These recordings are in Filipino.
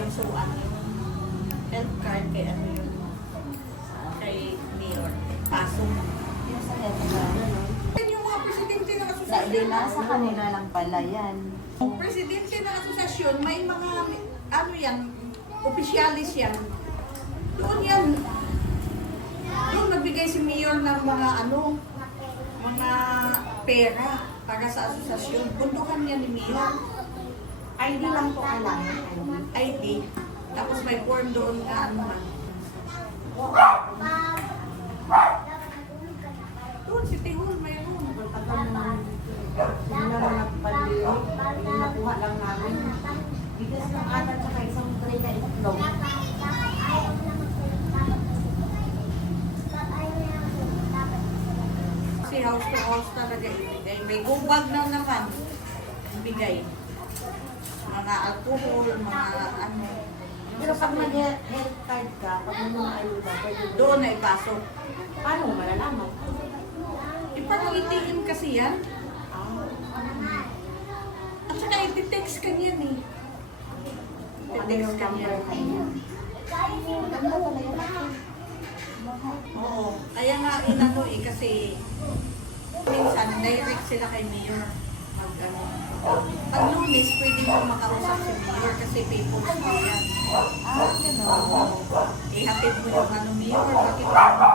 kayang suan yung health card kay ano yun, kay Mayor. Paso. Yung sa health card, ano? Yung mga presidente ng Hindi asosasyon. na, sa kanila lang pala yan. Presidente ng asosasyon, may mga, ano yan, opisyalis yan. Doon yan. Doon nagbigay si Mayor ng mga ano, mga pera para sa asosasyon. Buntukan niya ni Mayor. ID lang po kailangan. ID. Tapos may form doon na ano man. Doon, City Hall, mayroon. Hindi naman nagpalili. Yung nakuha lang namin. Bigas ng ata tsaka isang tray na itlog. Kasi house to house talaga ibigay. May gubag na naman. Ibigay. Mga alcohol, mga ano. Pero pag nag-health card ka, pag may mga ayuda, pwede Doon na ipasok. Paano mo malalaman? Parang ATM kasi yan. At saka iti-text ka niyan eh. Ano yung number kanya? Ganda pala yung Oo. Kaya nga inano eh kasi minsan direct sila kay Mayor. Pag ano. Pag Lunes, pwede mo makausap si Mayor kasi people's ko yan. gano'n. Ihatid mo yung ano, Mayor, bakit ano?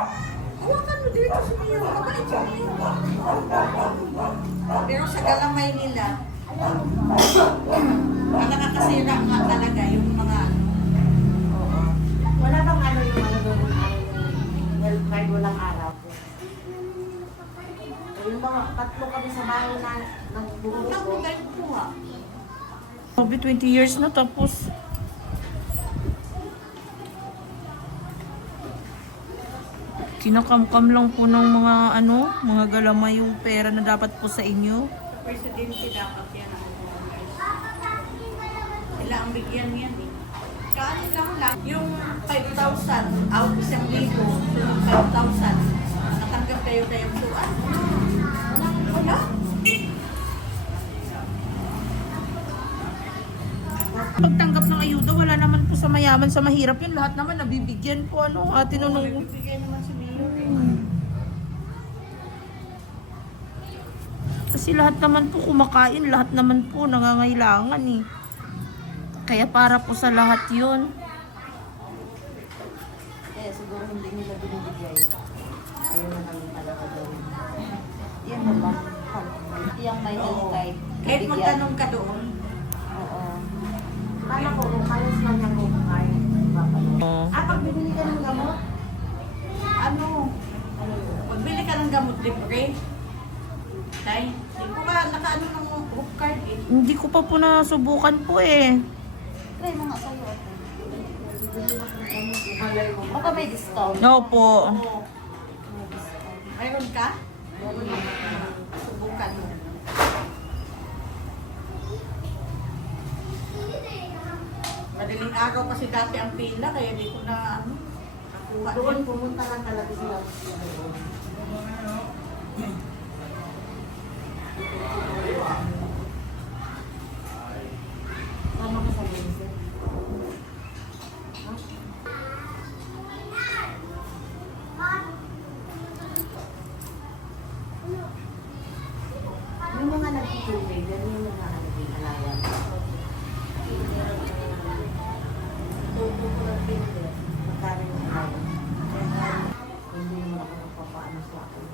Hawakan mo dito si Mayor, mabait si Mayor. Pero sa galamay nila, ang nakakasira nga talaga yung mga ano. Oo. Wala bang ano yung ano doon yung health card walang araw? Yung mga tatlo kami sa bahay na nagbubuo. Tapos tayo kuha. Sabi 20 years na tapos. Kinakamkam lang po ng mga ano, mga galamay yung pera na dapat po sa inyo. Sa presidente dapat yan ang organize. Sila ang bigyan yan eh. Kaano lang, yung 5,000 out isang libo, yung 5,000, natanggap kayo kayong tuan. Wala. Pagtanggap ng ayuda, wala naman po sa mayaman, sa mahirap yun. Lahat naman nabibigyan po ano, tinunong. Bigyan naman si Mayor eh. Kasi lahat naman po kumakain, lahat naman po nangangailangan eh. Kaya para po sa lahat yun. Eh, siguro hindi nila binibigay. Ayaw na kami talaga gawin. Yan naman. Yung may health card. Kahit bibigyan. magtanong ka doon, Oo. Kala ko kung halos man niya kung kaya. Pag bibili ka ng gamot, ano, magbili ka ng gamot libre. Nay, di ko ba nakaano ng hook card eh. Hindi ko pa po nasubukan po eh. try mo nga sa'yo. Baka may discount. No po. Oo. Mayroon ka? Subukan mo. Madaling araw kasi dati ang pila, kaya di ko na ano, nakuha. Doon pumunta lang talaga sila. Tama ka sa Vincent. Yung mga nagtutubig, ganyan yung mga alayan. Magkano yung alayan? Hindi naman ako magpapaano sa akin.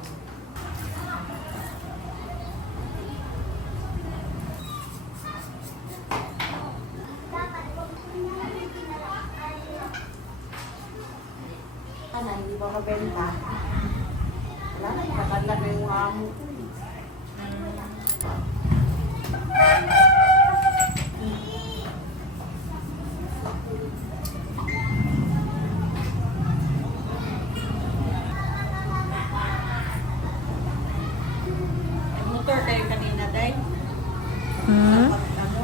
Ana, hindi ba mabenta? Wala na, nakatanda na yung amo ko. Motor kayo kanina, Day? Hmm? Ano?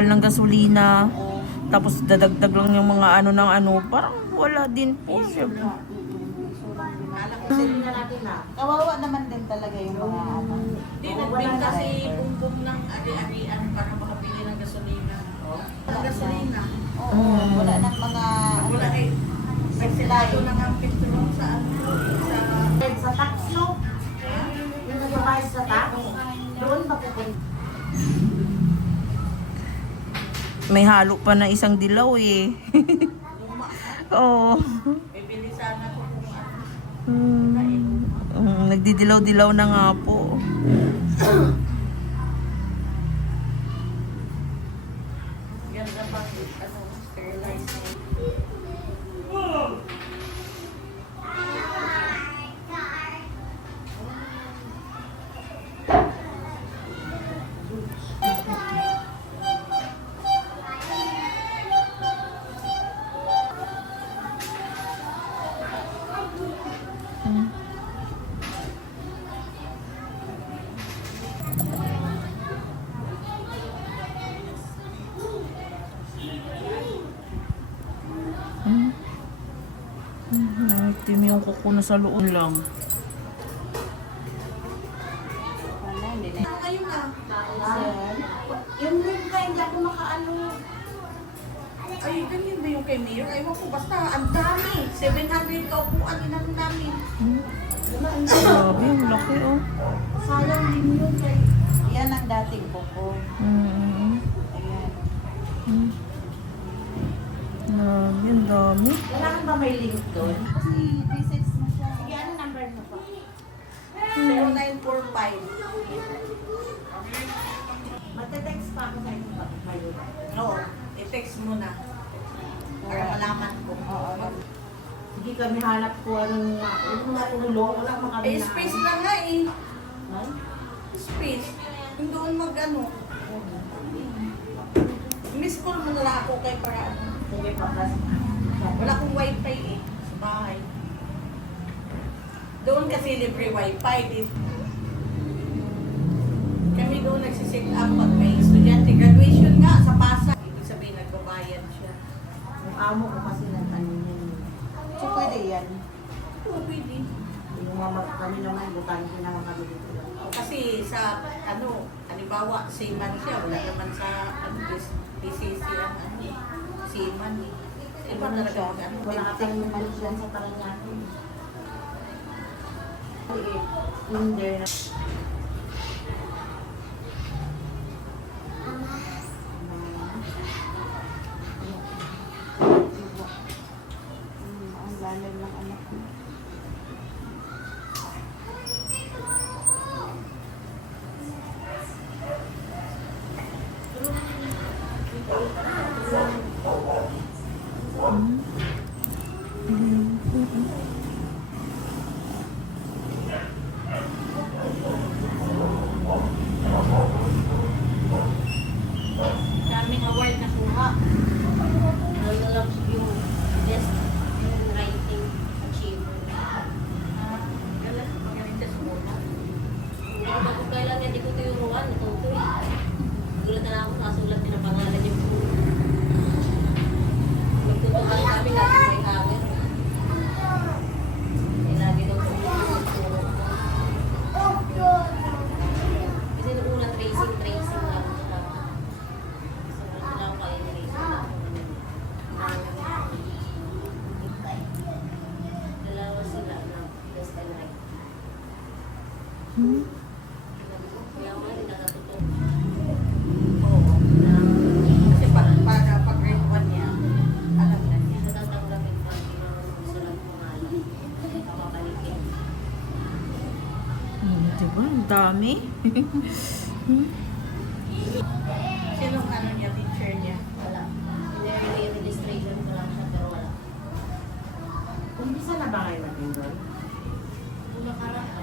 mahal ng gasolina. Tapos dadagdag lang yung mga ano ng ano. Parang wala din po siya. Kawawa naman din talaga yung mga ano. Hindi, nagbenta si Bumbong ng ari-arian para makabili ng gasolina. Ng gasolina. Oo, wala nang mga Wala rin. Nagsilayo na nga ang petrol sa ano. Sa tax, no? Yung nagbabayad sa tax, doon ba pupunta? May halo pa na isang dilaw eh. Oo. Bibili sana ko kung ano. Nagdidilaw-dilaw na nga po. Ganda pa ano, sterilize. Itim yung kuko na sa loob lang. Wala, hindi na. Ngayon na. Yung rin ka, hindi ako makaano. Ay, ganyan ba yung kay Mayor? Ewan ko, basta ang dami. 700 kaupuan inano namin. Grabe, ang laki oh. Sayang din yun kay... Yan ang dating buko. Ayan. Grabe, ang dami. Wala kang ba may link doon? Kasi visits mo siya. Sige, ano number mo pa? 0945. Magte-text pa ako sa inyo pa. Oo, i-text mo na. Para malaman ko. Oo. Sige kami hanap ko anong matulong. Wala kang kami Eh, space na nga eh. Ha? Space. Yung doon mag-ano. Miss call mo na lang ako kay para ano. Sige pa, plus. Wala akong wifi eh. Sa bahay. Doon kasi libre wifi. Kami doon nagsisit up pag may estudyante. Graduation nga sa Pasay. Ibig sabihin nagbabayad siya. Yung amo ko kasi nag-ano yun. So, pwede yan. Oo, pwede. Yung mga kami naman, butang naman kami dito. Kasi sa ano, halimbawa, seaman siya. Wala naman sa ano, PCC ang ano, seaman eh. Iba talaga mag ano. Wala ka tayong malusyan sa Paranaque. Hindi na. Ang lalim ng anak mo. Daming award na kuha. Nalulog yung best writing achiever. Magaling sa muna. Hindi ko ba kung kailan niya di ko tuyuruan, ito ito eh. Gulat na lang ako kasulat din ang pangalan niya po. Magtutuhan kami lagi may hanger. Eh, lagi daw tumuturo. Kasi nung una tracing lang siya. Sa wala ko kayo tracing lang. Dalawa sila na best and right. Kaya nga, hindi nakatutok. Oo. Kasi pag grade 1 niya, alam na niya. Natatanggapin pa yung sulat pangalan. Kapapalikin. Diba? Ang dami. Sinong ano niya, teacher niya? Wala. Hindi, registration ko lang siya, pero wala. Umpisa na ba kayo natin doon? Kung nakaraan,